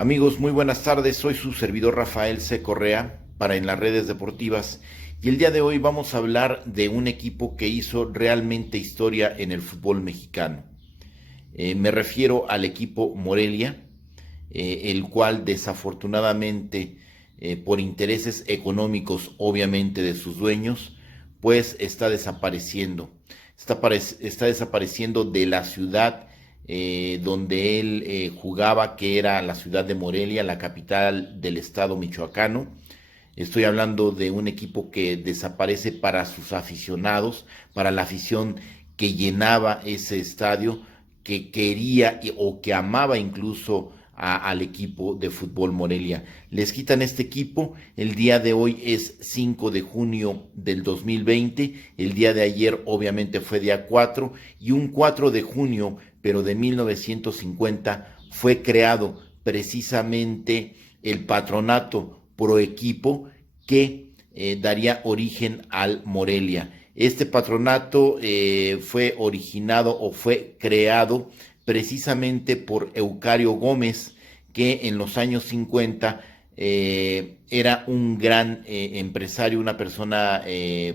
Amigos, muy buenas tardes. Soy su servidor Rafael C. Correa para En las Redes Deportivas y el día de hoy vamos a hablar de un equipo que hizo realmente historia en el fútbol mexicano. Me refiero al equipo Morelia, el cual desafortunadamente por intereses económicos obviamente de sus dueños, pues está desapareciendo. Está desapareciendo de la ciudad donde él jugaba, que era la ciudad de Morelia, la capital del estado michoacano. Estoy hablando de un equipo que desaparece para sus aficionados, para la afición que llenaba ese estadio, que quería o que amaba incluso al equipo de fútbol Morelia. Les quitan este equipo, el día de hoy es 5 de junio del 2020, el día de ayer obviamente fue día 4 y un 4 de junio, pero de 1950, fue creado precisamente el patronato pro equipo que daría origen al Morelia. Este patronato fue originado o fue creado precisamente por Eucario Gómez, que en los años 50 era un gran empresario, una persona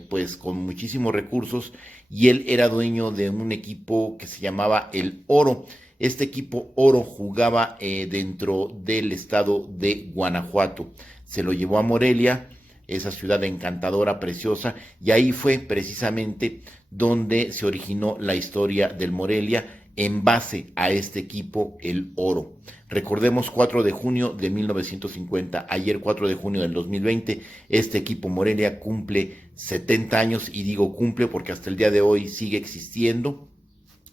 pues con muchísimos recursos, y él era dueño de un equipo que se llamaba el Oro. Este equipo Oro jugaba dentro del estado de Guanajuato. Se lo llevó a Morelia, esa ciudad encantadora, preciosa, y ahí fue precisamente donde se originó la historia del Morelia en base a este equipo, el Oro. Recordemos 4 de junio de 1950, ayer 4 de junio del 2020, este equipo Morelia cumple 70 años, y digo cumple porque hasta el día de hoy sigue existiendo,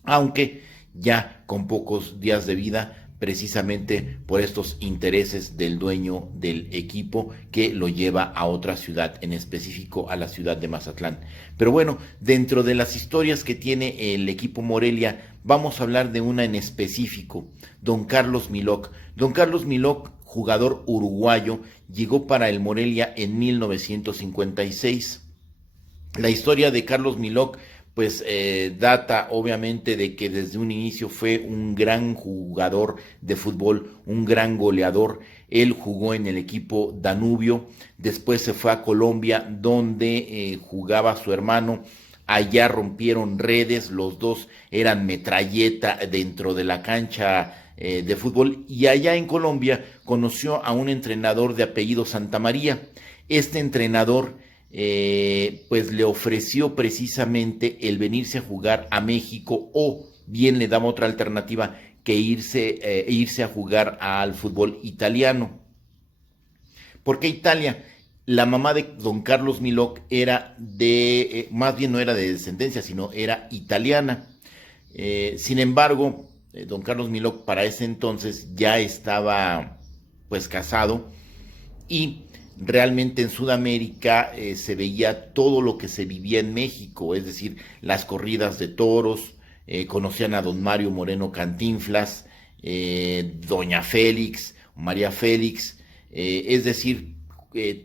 aunque ya con pocos días de vida, precisamente por estos intereses del dueño del equipo que lo lleva a otra ciudad, en específico a la ciudad de Mazatlán. Pero bueno, dentro de las historias que tiene el equipo Morelia, vamos a hablar de una en específico, don Carlos Milok. Don Carlos Milok, jugador uruguayo, llegó para el Morelia en 1956. La historia de Carlos Milok pues data obviamente de que desde un inicio fue un gran jugador de fútbol, un gran goleador. Él jugó en el equipo Danubio, después se fue a Colombia donde jugaba su hermano. Allá rompieron redes, los dos eran metralleta dentro de la cancha de fútbol, y allá en Colombia conoció a un entrenador de apellido Santamaría. Este entrenador pues le ofreció precisamente el venirse a jugar a México, o bien le daba otra alternativa, que irse a jugar al fútbol italiano. ¿Por qué Italia? La mamá de don Carlos Milok era más bien no era de descendencia, sino era italiana. Sin embargo, don Carlos Milok para ese entonces ya estaba pues casado, y realmente en Sudamérica se veía todo lo que se vivía en México, es decir, las corridas de toros, conocían a don Mario Moreno Cantinflas, doña Félix, María Félix, es decir,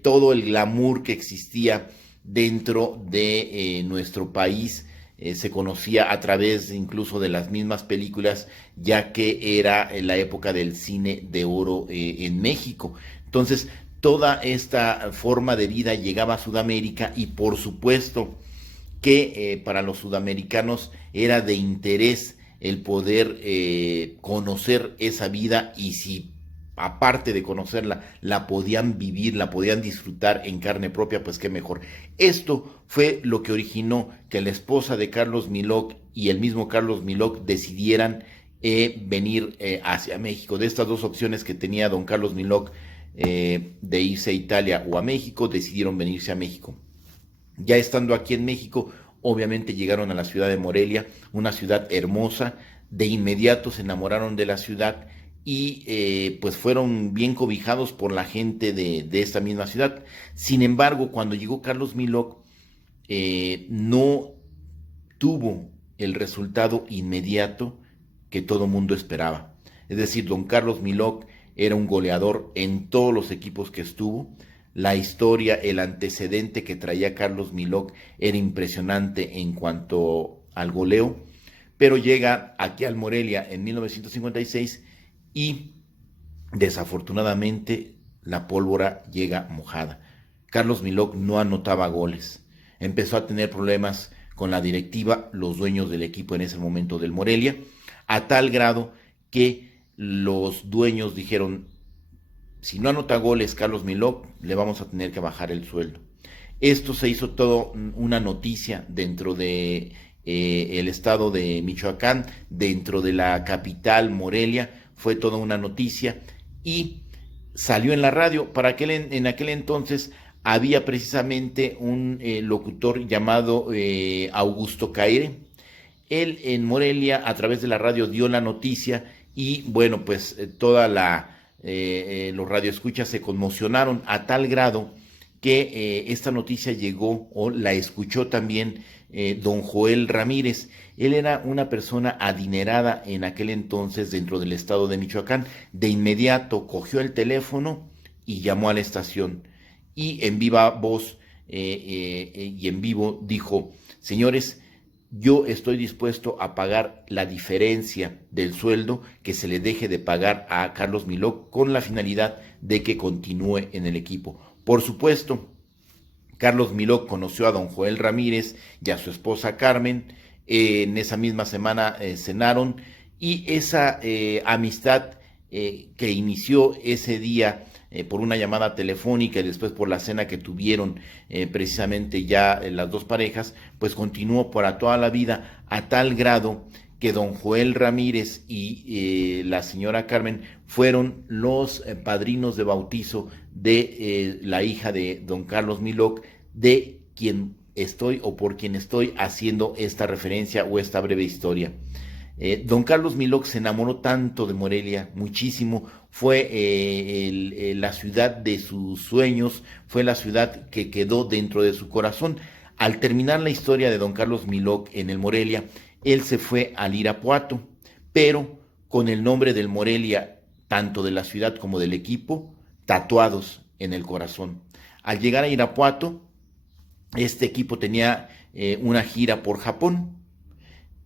todo el glamour que existía dentro de nuestro país. Se conocía a través incluso de las mismas películas, ya que era la época del cine de oro en México. Entonces, toda esta forma de vida llegaba a Sudamérica, y por supuesto que para los sudamericanos era de interés el poder conocer esa vida, y si aparte de conocerla, la podían vivir, la podían disfrutar en carne propia, pues qué mejor. Esto fue lo que originó que la esposa de Carlos Milok y el mismo Carlos Milok decidieran venir hacia México. De estas dos opciones que tenía don Carlos Milok, de irse a Italia o a México, decidieron venirse a México. Ya estando aquí en México, obviamente llegaron a la ciudad de Morelia, una ciudad hermosa. De inmediato se enamoraron de la ciudad, y pues fueron bien cobijados por la gente de esta misma ciudad. Sin embargo, cuando llegó Carlos Milok, no tuvo el resultado inmediato que todo mundo esperaba. Es decir, don Carlos Milok era un goleador en todos los equipos que estuvo. La historia, el antecedente que traía Carlos Milok era impresionante en cuanto al goleo, pero llega aquí al Morelia en 1956 y Desafortunadamente, la pólvora llega mojada. Carlos Milok no anotaba goles. Empezó a tener problemas con la directiva, los dueños del equipo en ese momento del Morelia, a tal grado que los dueños dijeron: si no anota goles Carlos Milok, le vamos a tener que bajar el sueldo. Esto se hizo todo una noticia dentro de el estado de Michoacán, dentro de la capital Morelia, fue toda una noticia y salió en la radio. En aquel entonces había precisamente un locutor llamado Augusto Caire. Él en Morelia a través de la radio dio la noticia y bueno, pues los radioescuchas se conmocionaron a tal grado que esta noticia llegó o la escuchó también don Joel Ramírez. Él era una persona adinerada en aquel entonces dentro del estado de Michoacán. De inmediato cogió el teléfono y llamó a la estación y en viva voz y en vivo dijo: señores, yo estoy dispuesto a pagar la diferencia del sueldo que se le deje de pagar a Carlos Milok con la finalidad de que continúe en el equipo. Por supuesto, Carlos Milok conoció a don Joel Ramírez y a su esposa Carmen. En esa misma semana cenaron y esa amistad que inició ese día por una llamada telefónica y después por la cena que tuvieron precisamente ya las dos parejas, pues continuó para toda la vida, a tal grado que don Joel Ramírez y la señora Carmen fueron los padrinos de bautizo de la hija de don Carlos Milok, de quien estoy o por quien estoy haciendo esta referencia o esta breve historia. Don Carlos Milok se enamoró tanto de Morelia, muchísimo. Fue la ciudad de sus sueños, fue la ciudad que quedó dentro de su corazón. Al terminar la historia de don Carlos Milok en el Morelia, él se fue al Irapuato, pero con el nombre del Morelia, tanto de la ciudad como del equipo, tatuados en el corazón. Al llegar a Irapuato, este equipo tenía una gira por Japón,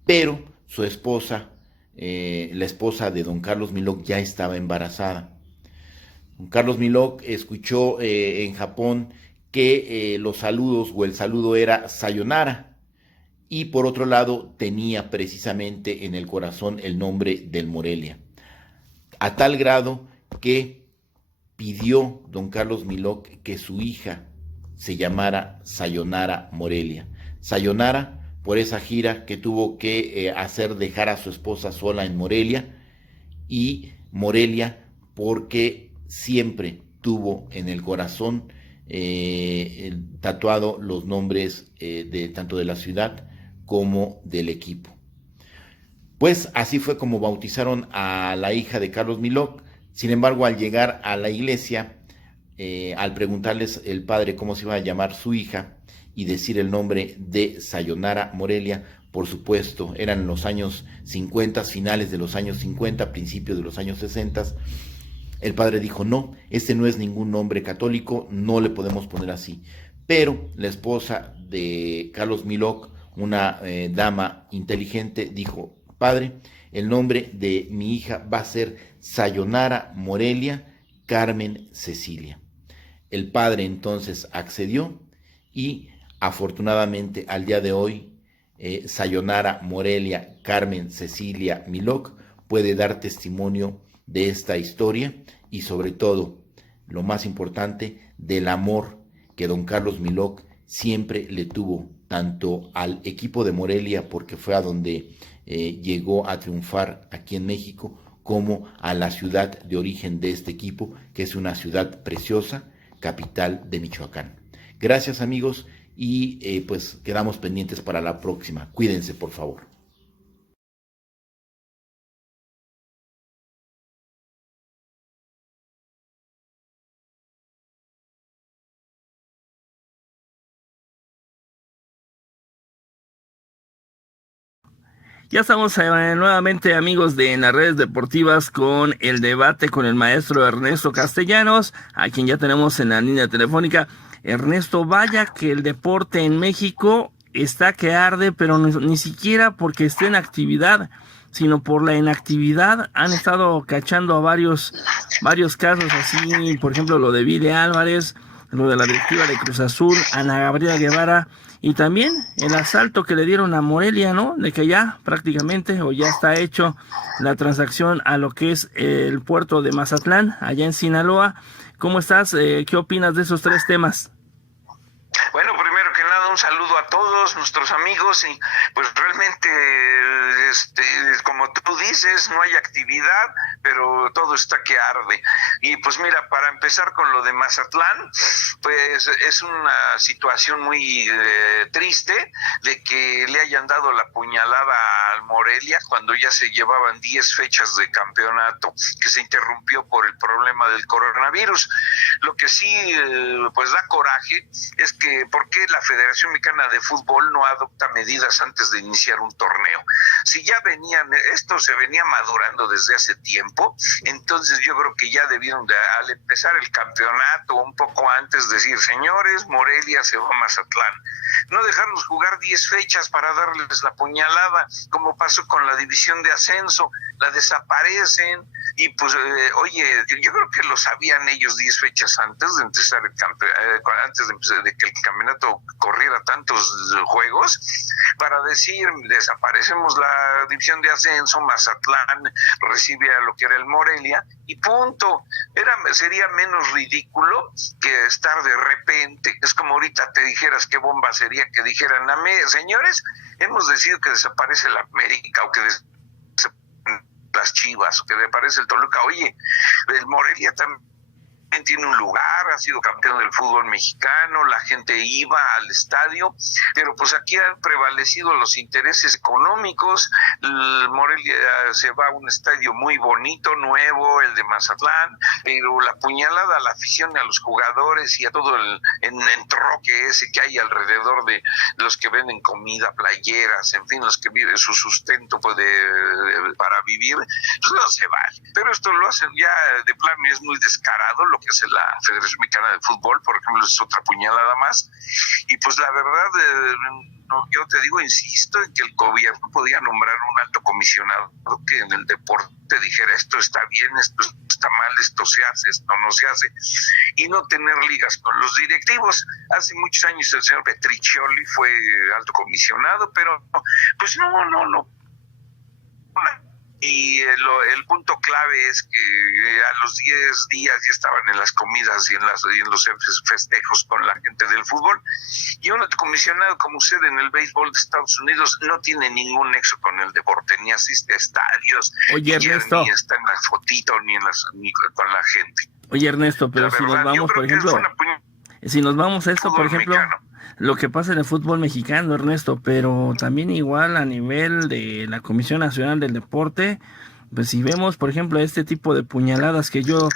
pero su esposa, la esposa de don Carlos Milok, ya estaba embarazada. Don Carlos Milok escuchó en Japón que los saludos o el saludo era sayonara, y por otro lado tenía precisamente en el corazón el nombre del Morelia, a tal grado que pidió don Carlos Milok que su hija se llamara Sayonara Morelia. Sayonara por esa gira que tuvo que hacer dejar a su esposa sola en Morelia, y Morelia porque siempre tuvo en el corazón tatuado los nombres de tanto de la ciudad como del equipo. Pues así fue como bautizaron a la hija de Carlos Milok. Sin embargo, al llegar a la iglesia, al preguntarles el padre cómo se iba a llamar su hija y decir el nombre de Sayonara Morelia, por supuesto, eran los años 50, finales de los años 50, principios de los años 60, el padre dijo: no, este no es ningún nombre católico, no le podemos poner así. Pero la esposa de Carlos Milok, una dama inteligente, dijo: padre, el nombre de mi hija va a ser Sayonara Morelia Carmen Cecilia. El padre entonces accedió y afortunadamente al día de hoy Sayonara Morelia Carmen Cecilia Milok puede dar testimonio de esta historia y sobre todo, lo más importante, del amor que don Carlos Milok siempre le tuvo tanto al equipo de Morelia, porque fue a donde llegó a triunfar aquí en México, como a la ciudad de origen de este equipo, que es una ciudad preciosa, capital de Michoacán. Gracias, amigos, y pues quedamos pendientes para la próxima. Cuídense, por favor. Ya estamos nuevamente, amigos, de en las redes deportivas con el debate con el maestro Ernesto Castellanos, a quien ya tenemos en la línea telefónica. Ernesto, vaya que el deporte en México está que arde, pero ni siquiera porque esté en actividad. sino por la inactividad. Han estado cachando a varios casos así, por ejemplo lo de Vide Álvarez, lo de la directiva de Cruz Azul, Ana Gabriela Guevara, y también el asalto que le dieron a Morelia, ¿no? De que ya prácticamente o ya está hecho la transacción a lo que es el puerto de Mazatlán, allá en Sinaloa. ¿Cómo estás? ¿Qué opinas de esos tres temas? Bueno, primero que nada, un saludo a todos nuestros amigos y pues realmente, como tú dices, no hay actividad, pero todo está que arde. Y pues mira, para empezar con lo de Mazatlán, pues es una situación muy triste de que le hayan dado la puñalada al Morelia cuando ya se llevaban 10 fechas de campeonato, que se interrumpió por el problema del coronavirus. Lo que sí, pues da coraje es que ¿por qué la Federación Mexicana de Fútbol no adopta medidas antes de iniciar un torneo? Si ya esto se venía madurando desde hace tiempo, entonces yo creo que ya debieron al empezar el campeonato un poco antes decir, señores, Morelia se va a Mazatlán. No dejarnos jugar 10 fechas para darles la puñalada, como pasó con la división de ascenso, la desaparecen. Y pues, oye, yo creo que lo sabían ellos 10 fechas antes de empezar de que el campeonato corriera tantos juegos, para decir, desaparecemos la división de ascenso, Mazatlán recibe a lo que era el Morelia, y punto. Sería menos ridículo que estar de repente, es como ahorita te dijeras qué bomba sería que dijeran, señores, hemos decidido que desaparece la América, o que las Chivas, o que desaparece el Toluca. Oye, el Morelia también tiene un lugar, ha sido campeón del fútbol mexicano, la gente iba al estadio, pero pues aquí han prevalecido los intereses económicos. El Morelia se va a un estadio muy bonito, nuevo, el de Mazatlán, pero la puñalada a la afición, a los jugadores y a todo el entroque ese que hay alrededor de los que venden comida, playeras, en fin, los que viven su sustento pues, para vivir, pues no se vale. Pero esto lo hacen ya de plano y es muy descarado lo que hace la Federación Mexicana de Fútbol, por ejemplo, es otra puñalada más. Y pues la verdad, yo te digo, insisto en que el gobierno podía nombrar un alto comisionado que en el deporte dijera esto está bien, esto está mal, esto se hace, esto no se hace, y no tener ligas con los directivos. Hace muchos años el señor Petriccioli fue alto comisionado, pero pues no. Y el punto clave es que a los 10 días ya estaban en las comidas y en los festejos con la gente del fútbol. Y un comisionado como usted en el béisbol de Estados Unidos no tiene ningún nexo con el deporte, ni asiste a estadios, Oye, Ernesto, ni está en la fotito, ni con la gente. Oye, Ernesto, pero si nos vamos, por ejemplo, si nos vamos a esto, por ejemplo, lo que pasa en el fútbol mexicano, Ernesto, pero también igual a nivel de la Comisión Nacional del Deporte, pues si vemos, por ejemplo, este tipo de puñaladas que yo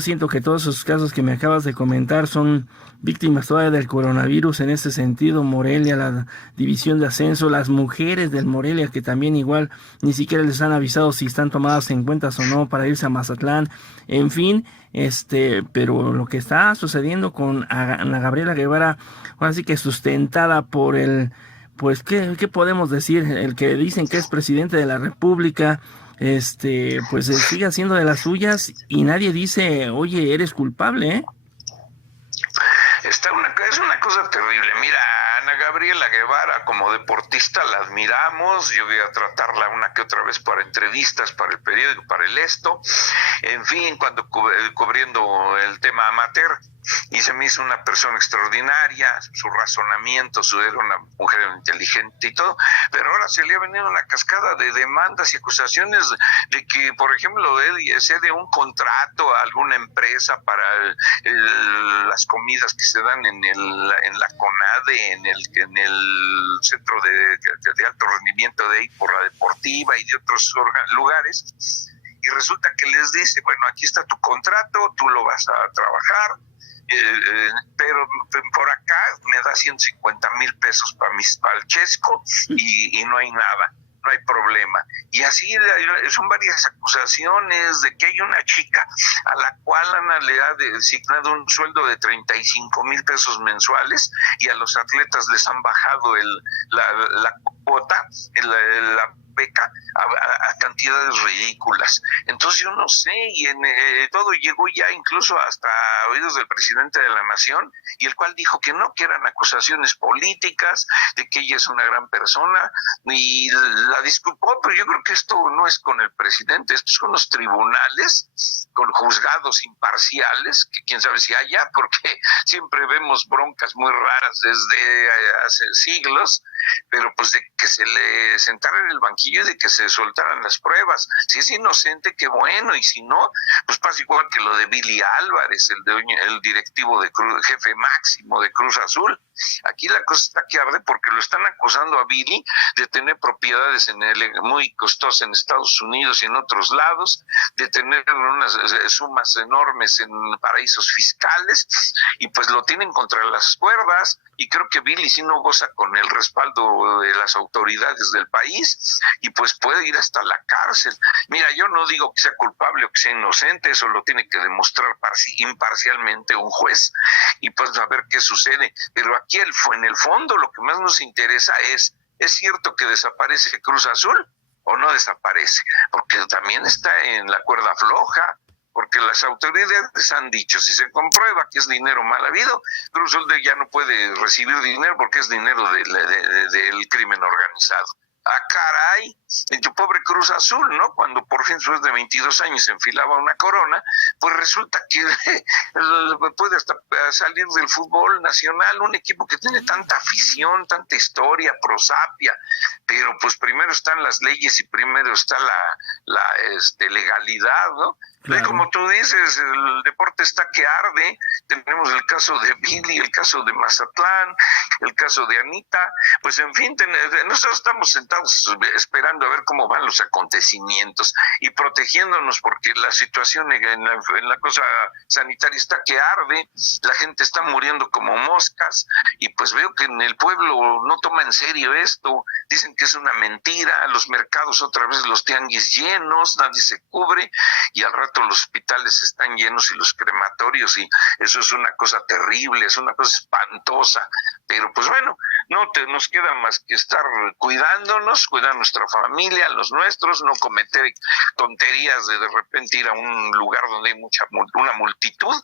siento que todos esos casos que me acabas de comentar son víctimas todavía del coronavirus en ese sentido. Morelia, la división de ascenso, las mujeres del Morelia que también igual ni siquiera les han avisado si están tomadas en cuenta o no para irse a Mazatlán, en fin, pero lo que está sucediendo con Ana Gabriela Guevara, ahora sí que sustentada por pues, ¿qué podemos decir? El que dicen que es presidente de la República, pues sigue haciendo de las suyas y nadie dice, oye, eres culpable, ¿eh? Es una cosa terrible. Mira, Ana Gabriela Guevara como deportista la admiramos. Yo voy a tratarla una que otra vez para entrevistas, para el periódico, para el Esto, en fin, cuando cubriendo el tema amateur. Y se me hizo una persona extraordinaria, su razonamiento, era una mujer inteligente y todo, pero ahora se le ha venido una cascada de demandas y acusaciones de que, por ejemplo, él cede un contrato a alguna empresa para las comidas que se dan en la CONADE, en el centro de alto rendimiento de ahí por la deportiva y de otros lugares, y resulta que les dice, bueno, aquí está tu contrato, tú lo vas a trabajar, pero por acá me da 150,000 pesos para el chesco y no hay nada, no hay problema. Y así son varias acusaciones de que hay una chica a la cual Ana le ha designado un sueldo de 35,000 pesos mensuales y a los atletas les han bajado la cuota, la beca a cantidades ridículas. Entonces yo no sé, y todo llegó ya incluso hasta oídos del presidente de la Nación, y el cual dijo que no, que eran acusaciones políticas, de que ella es una gran persona, y la disculpó, pero yo creo que esto no es con el presidente, esto es con los tribunales, con juzgados imparciales, que quién sabe si haya, porque siempre vemos broncas muy raras desde hace siglos, pero pues de que se le sentara en el banquillo y de que se soltaran las pruebas. Si es inocente, qué bueno, y si no, pues pasa igual que lo de Billy Álvarez, el directivo de jefe máximo de Cruz Azul. Aquí la cosa está que arde porque lo están acusando a Billy de tener propiedades muy costosas en Estados Unidos y en otros lados, de tener unas sumas enormes en paraísos fiscales, y pues lo tienen contra las cuerdas, y creo que Billy sí no goza con el respaldo de las autoridades del país, y pues puede ir hasta la cárcel. Mira, yo no digo que sea culpable o que sea inocente, eso lo tiene que demostrar imparcialmente un juez, y pues a ver qué sucede, pero aquí en el fondo lo que más nos interesa ¿es cierto que desaparece Cruz Azul o no desaparece? Porque también está en la cuerda floja, porque las autoridades han dicho, si se comprueba que es dinero mal habido, Cruz Azul ya no puede recibir dinero porque es dinero del crimen organizado. Ah, caray, y tu pobre Cruz Azul, ¿no? Cuando por fin después de 22 años se enfilaba una corona, pues resulta que puede hasta salir del fútbol nacional, un equipo que tiene tanta afición, tanta historia, prosapia, pero pues primero están las leyes y primero está la legalidad, ¿no? Claro. Como tú dices, el deporte está que arde. Tenemos el caso de Billy, el caso de Mazatlán, el caso de Anita. Pues en fin, nosotros estamos sentados esperando a ver cómo van los acontecimientos y protegiéndonos porque la situación en la cosa sanitaria está que arde. La gente está muriendo como moscas y pues veo que en el pueblo no toma en serio esto. Dicen que es una mentira. Los mercados otra vez, los tianguis llenos, nadie se cubre y al rato los hospitales están llenos y los crematorios, y eso es una cosa terrible, es una cosa espantosa, pero pues bueno, no nos queda más que estar cuidándonos, cuidar nuestra familia, los nuestros, no cometer tonterías de repente ir a un lugar donde hay una multitud,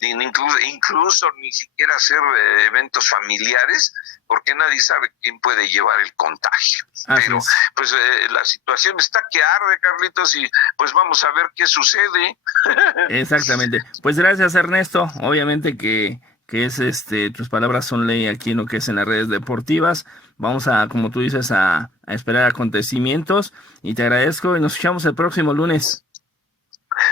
incluso ni siquiera hacer eventos familiares, porque nadie sabe quién puede llevar el contagio. Pero pues la situación está que arde, Carlitos, y pues vamos a ver qué sucede. Exactamente. Pues gracias, Ernesto. Obviamente que es tus palabras son ley aquí en lo que es en las redes deportivas. Vamos a, como tú dices, a esperar acontecimientos, y te agradezco y nos escuchamos el próximo lunes.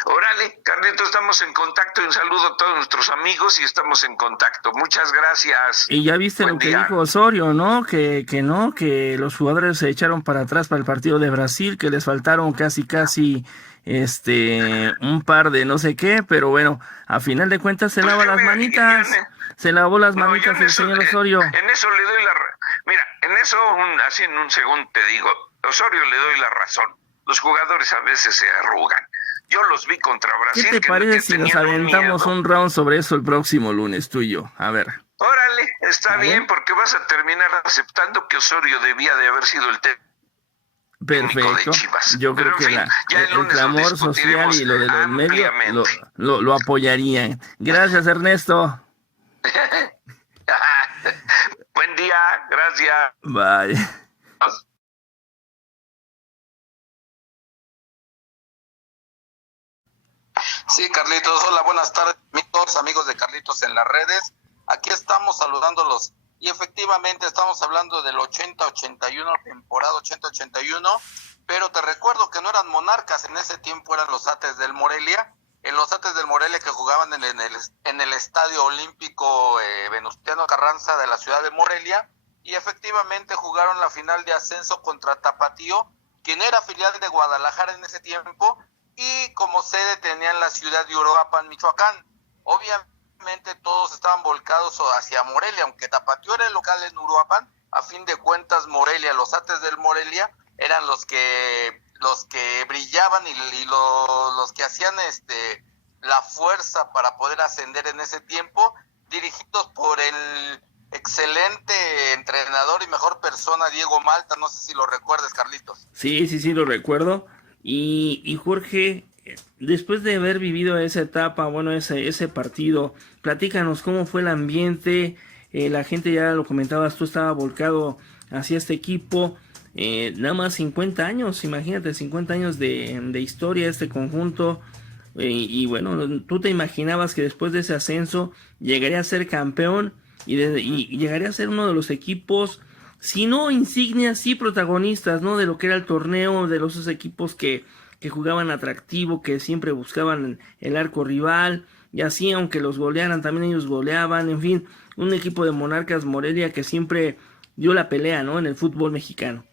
Órale, Carlitos, estamos en contacto. Un saludo a todos nuestros amigos y estamos en contacto. Muchas gracias. Y ya viste lo que dijo Osorio, ¿no? Que los jugadores se echaron para atrás para el partido de Brasil, que les faltaron casi un par de no sé qué, pero bueno, a final de cuentas se lava las manitas. Se lavó las manitas el señor Osorio. En eso le doy mira, en eso, así en un segundo te digo, Osorio le doy la razón. Los jugadores a veces se arrugan. Yo los vi contra Brasil. ¿Qué te parece si nos aventamos un round sobre eso el próximo lunes, tú y yo? A ver. Órale, está bien, porque vas a terminar aceptando que Osorio debía de haber sido el Perfecto. De Chivas. Yo creo que el clamor social y lo de los medios lo apoyarían. Gracias, Ernesto. Buen día, gracias. Bye. Sí, Carlitos, hola, buenas tardes, amigos de Carlitos en las redes. Aquí estamos saludándolos y efectivamente estamos hablando del 80-81, temporada 80-81, pero te recuerdo que no eran Monarcas, en ese tiempo eran los Ates del Morelia, los Ates del Morelia que jugaban en el Estadio Olímpico Venustiano Carranza de la ciudad de Morelia, y efectivamente jugaron la final de ascenso contra Tapatío, quien era filial de Guadalajara en ese tiempo, y como sede tenían la ciudad de Uruapan, Michoacán. Obviamente todos estaban volcados hacia Morelia, aunque Tapatío era el local en Uruapan. A fin de cuentas, Morelia, los Ates del Morelia eran los que brillaban y los que hacían la fuerza para poder ascender en ese tiempo, dirigidos por el excelente entrenador y mejor persona, Diego Malta, no sé si lo recuerdes, Carlitos. Sí, sí, sí, lo recuerdo. Y Jorge, después de haber vivido esa etapa, bueno, ese partido, platícanos cómo fue el ambiente. La gente, ya lo comentabas, tú estaba volcado hacia este equipo. Nada más 50 años, imagínate, 50 años de historia este conjunto. Y bueno, tú te imaginabas que después de ese ascenso llegaría a ser campeón y llegaría a ser uno de los equipos, si no insignias, sí protagonistas, ¿no? De lo que era el torneo, de los equipos que jugaban atractivo, que siempre buscaban el arco rival, y así, aunque los golearan, también ellos goleaban, en fin, un equipo de Monarcas Morelia que siempre dio la pelea, ¿no? En el fútbol mexicano.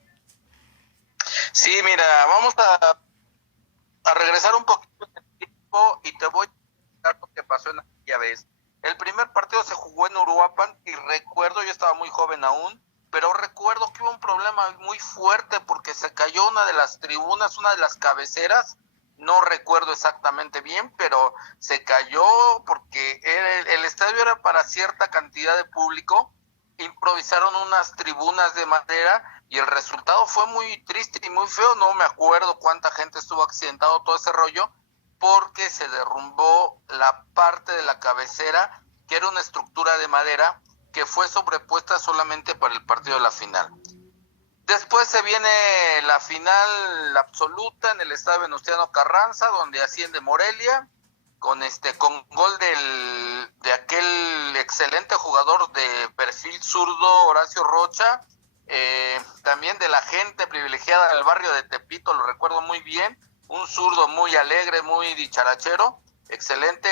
Sí, mira, vamos a regresar un poquito en el tiempo y te voy a contar lo que pasó en aquella vez. El primer partido se jugó en Uruapan y recuerdo, yo estaba muy joven aún, pero recuerdo que hubo un problema muy fuerte porque se cayó una de las tribunas, una de las cabeceras, no recuerdo exactamente bien, pero se cayó porque el estadio era para cierta cantidad de público, improvisaron unas tribunas de madera y el resultado fue muy triste y muy feo, no me acuerdo cuánta gente estuvo accidentado, todo ese rollo, porque se derrumbó la parte de la cabecera, que era una estructura de madera, que fue sobrepuesta solamente para el partido de la final. Después se viene la final absoluta en el estadio Venustiano Carranza, donde asciende Morelia, con gol de aquel excelente jugador de perfil zurdo, Horacio Rocha, también de la gente privilegiada del barrio de Tepito, lo recuerdo muy bien, un zurdo muy alegre, muy dicharachero, excelente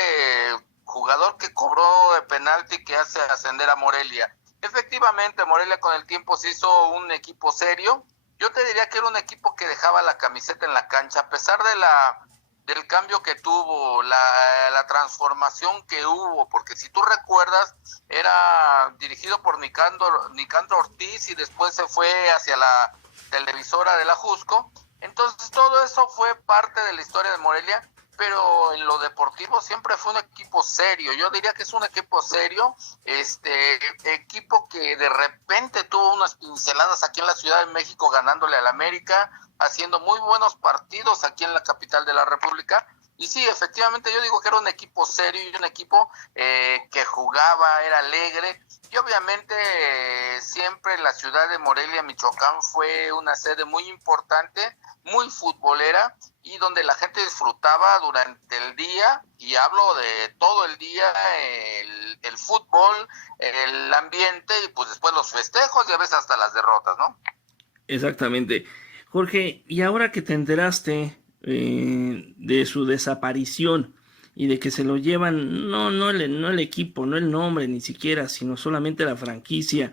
jugador que cobró el penalti que hace ascender a Morelia. Efectivamente, Morelia con el tiempo se hizo un equipo serio. Yo te diría que era un equipo que dejaba la camiseta en la cancha, a pesar del cambio que tuvo, la transformación que hubo, porque si tú recuerdas, era dirigido por Nicandro Ortiz y después se fue hacia la televisora de la Jusco. Entonces todo eso fue parte de la historia de Morelia, pero en lo deportivo siempre fue un equipo serio. Yo diría que es un equipo serio, equipo que de repente tuvo unas pinceladas aquí en la Ciudad de México ganándole al América, haciendo muy buenos partidos aquí en la capital de la República. Y sí, efectivamente yo digo que era un equipo serio y un equipo que jugaba, era alegre. Y obviamente siempre la ciudad de Morelia, Michoacán, fue una sede muy importante, muy futbolera, y donde la gente disfrutaba durante el día, y hablo de todo el día, el fútbol, el ambiente, y pues después los festejos y a veces hasta las derrotas, ¿no? Exactamente. Jorge, y ahora que te enteraste de su desaparición y de que se lo llevan, no el equipo, no el nombre ni siquiera, sino solamente la franquicia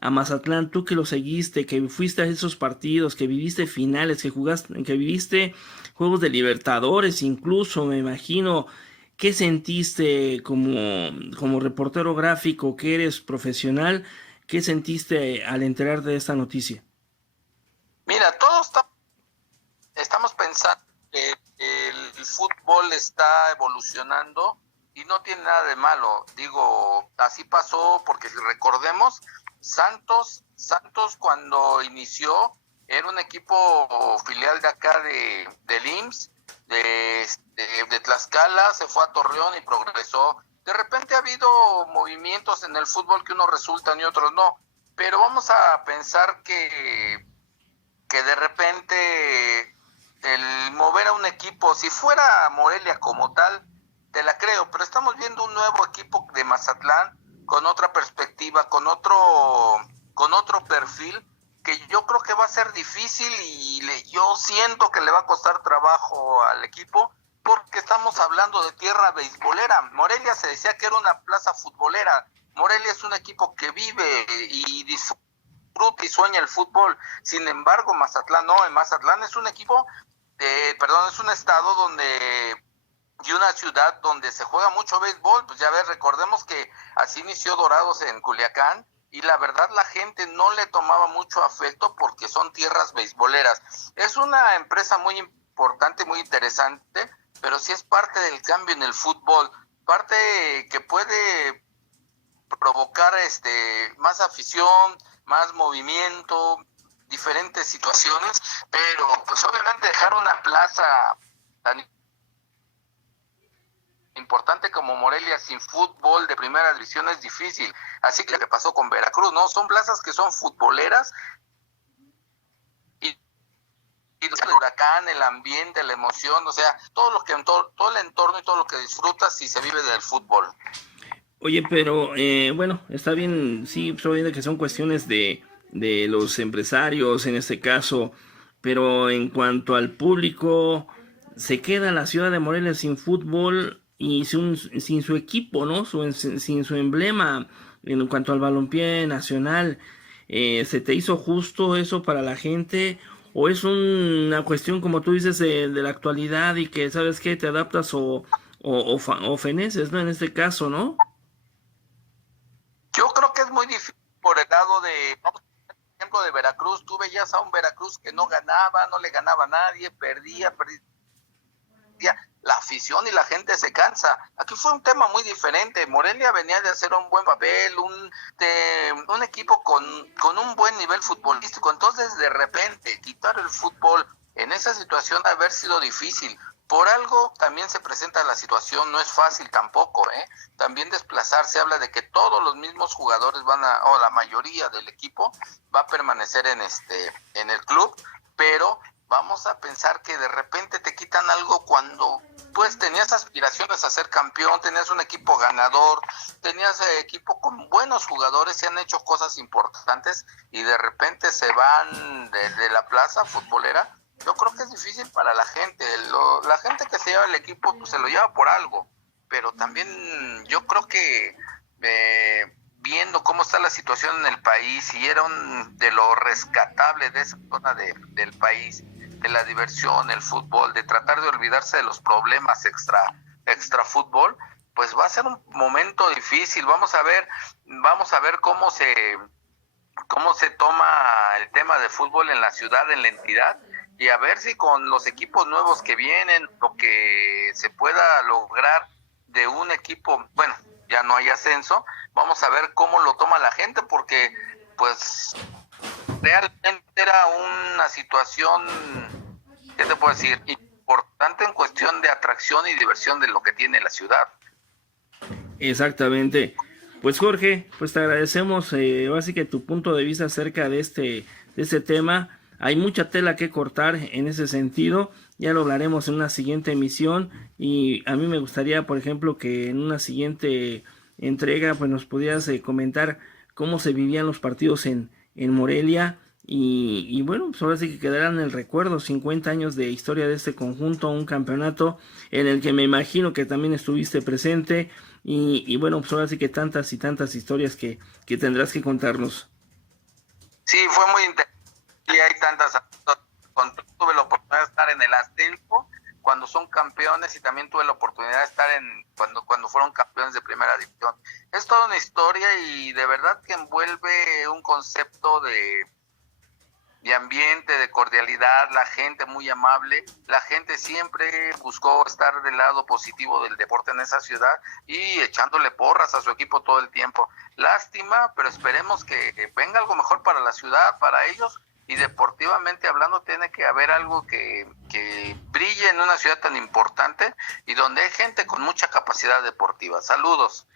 a Mazatlán, tú que lo seguiste, que fuiste a esos partidos, que viviste finales, que jugaste, que viviste juegos de Libertadores, incluso, me imagino, ¿qué sentiste como reportero gráfico que eres profesional? ¿Qué sentiste al enterarte de esta noticia? Mira, todos estamos pensando que el fútbol está evolucionando y no tiene nada de malo. Digo, así pasó porque si recordemos, Santos cuando inició era un equipo filial de acá del IMSS, de Tlaxcala, se fue a Torreón y progresó. De repente ha habido movimientos en el fútbol que unos resultan y otros no, pero vamos a pensar que de repente el mover a un equipo, si fuera Morelia como tal, te la creo, pero estamos viendo un nuevo equipo de Mazatlán con otra perspectiva, con otro perfil, que yo creo que va a ser difícil y yo siento que le va a costar trabajo al equipo, porque estamos hablando de tierra beisbolera. Morelia se decía que era una plaza futbolera. Morelia es un equipo que vive y disfruta y sueña el fútbol. Sin embargo, Mazatlán no. En Mazatlán es un equipo, es un estado y una ciudad donde se juega mucho béisbol. Pues ya ves, recordemos que así inició Dorados en Culiacán, y la verdad la gente no le tomaba mucho afecto porque son tierras beisboleras. Es una empresa muy importante, muy interesante, pero sí es parte del cambio en el fútbol, parte que puede provocar más afición, más movimiento, diferentes situaciones, pero pues obviamente dejar una plaza tan importante como Morelia sin fútbol de primera división es difícil, así que lo que pasó con Veracruz, ¿no? Son plazas que son futboleras y el huracán, el ambiente, la emoción, o sea, todo el entorno y todo lo que disfrutas si se vive del fútbol. Oye, pero bueno, está bien, sí, estoy viendo que son cuestiones de los empresarios en este caso, pero en cuanto al público, se queda la ciudad de Morelia sin fútbol y sin su equipo, ¿no? Sin su emblema en cuanto al balompié nacional. ¿Se te hizo justo eso para la gente? ¿O es una cuestión, como tú dices, de la actualidad y que, ¿sabes qué? Te adaptas o feneces, ¿no? En este caso, ¿no? Yo creo que es muy difícil por el lado de, vamos, por ejemplo, de Veracruz. Tú veías a un Veracruz que no ganaba, no le ganaba a nadie, perdía, la afición y la gente se cansa. Aquí fue un tema muy diferente. Morelia venía de hacer un buen papel, un equipo con un buen nivel futbolístico. Entonces, de repente, quitar el fútbol en esa situación ha haber sido difícil. Por algo también se presenta la situación, no es fácil tampoco, También desplazarse habla de que todos los mismos jugadores o la mayoría del equipo va a permanecer en el club, pero vamos a pensar que de repente te quitan algo cuando pues tenías aspiraciones a ser campeón, tenías un equipo ganador, tenías equipo con buenos jugadores y han hecho cosas importantes y de repente se van de la plaza futbolera. Yo creo que es difícil para la gente, la gente que se lleva el equipo pues se lo lleva por algo, pero también yo creo que viendo cómo está la situación en el país y era de lo rescatable de esa zona del país, de la diversión, el fútbol, de tratar de olvidarse de los problemas extra fútbol, pues va a ser un momento difícil. Vamos a ver cómo se toma el tema de fútbol en la ciudad, en la entidad, y a ver si con los equipos nuevos que vienen, lo que se pueda lograr de un equipo, bueno, ya no hay ascenso, vamos a ver cómo lo toma la gente, porque pues realmente era una situación, ¿qué te puedo decir?, importante en cuestión de atracción y diversión de lo que tiene la ciudad. Exactamente. Pues Jorge, pues te agradecemos ahora sí que tu punto de vista acerca de este tema. Hay mucha tela que cortar en ese sentido, ya lo hablaremos en una siguiente emisión y a mí me gustaría, por ejemplo, que en una siguiente entrega pues nos pudieras comentar cómo se vivían los partidos en Morelia y bueno, pues ahora sí que quedarán en el recuerdo 50 años de historia de este conjunto, un campeonato en el que me imagino que también estuviste presente y bueno, pues ahora sí que tantas y tantas historias que tendrás que contarnos. Sí, fue muy interesante. Y hay tantas, tuve la oportunidad de estar en el ascenso cuando son campeones y también tuve la oportunidad de estar cuando fueron campeones de primera división. Es toda una historia y de verdad que envuelve un concepto de ambiente, de cordialidad, la gente muy amable, la gente siempre buscó estar del lado positivo del deporte en esa ciudad y echándole porras a su equipo todo el tiempo. Lástima, pero esperemos que venga algo mejor para la ciudad, para ellos. Y deportivamente hablando tiene que haber algo que brille en una ciudad tan importante y donde hay gente con mucha capacidad deportiva. Saludos.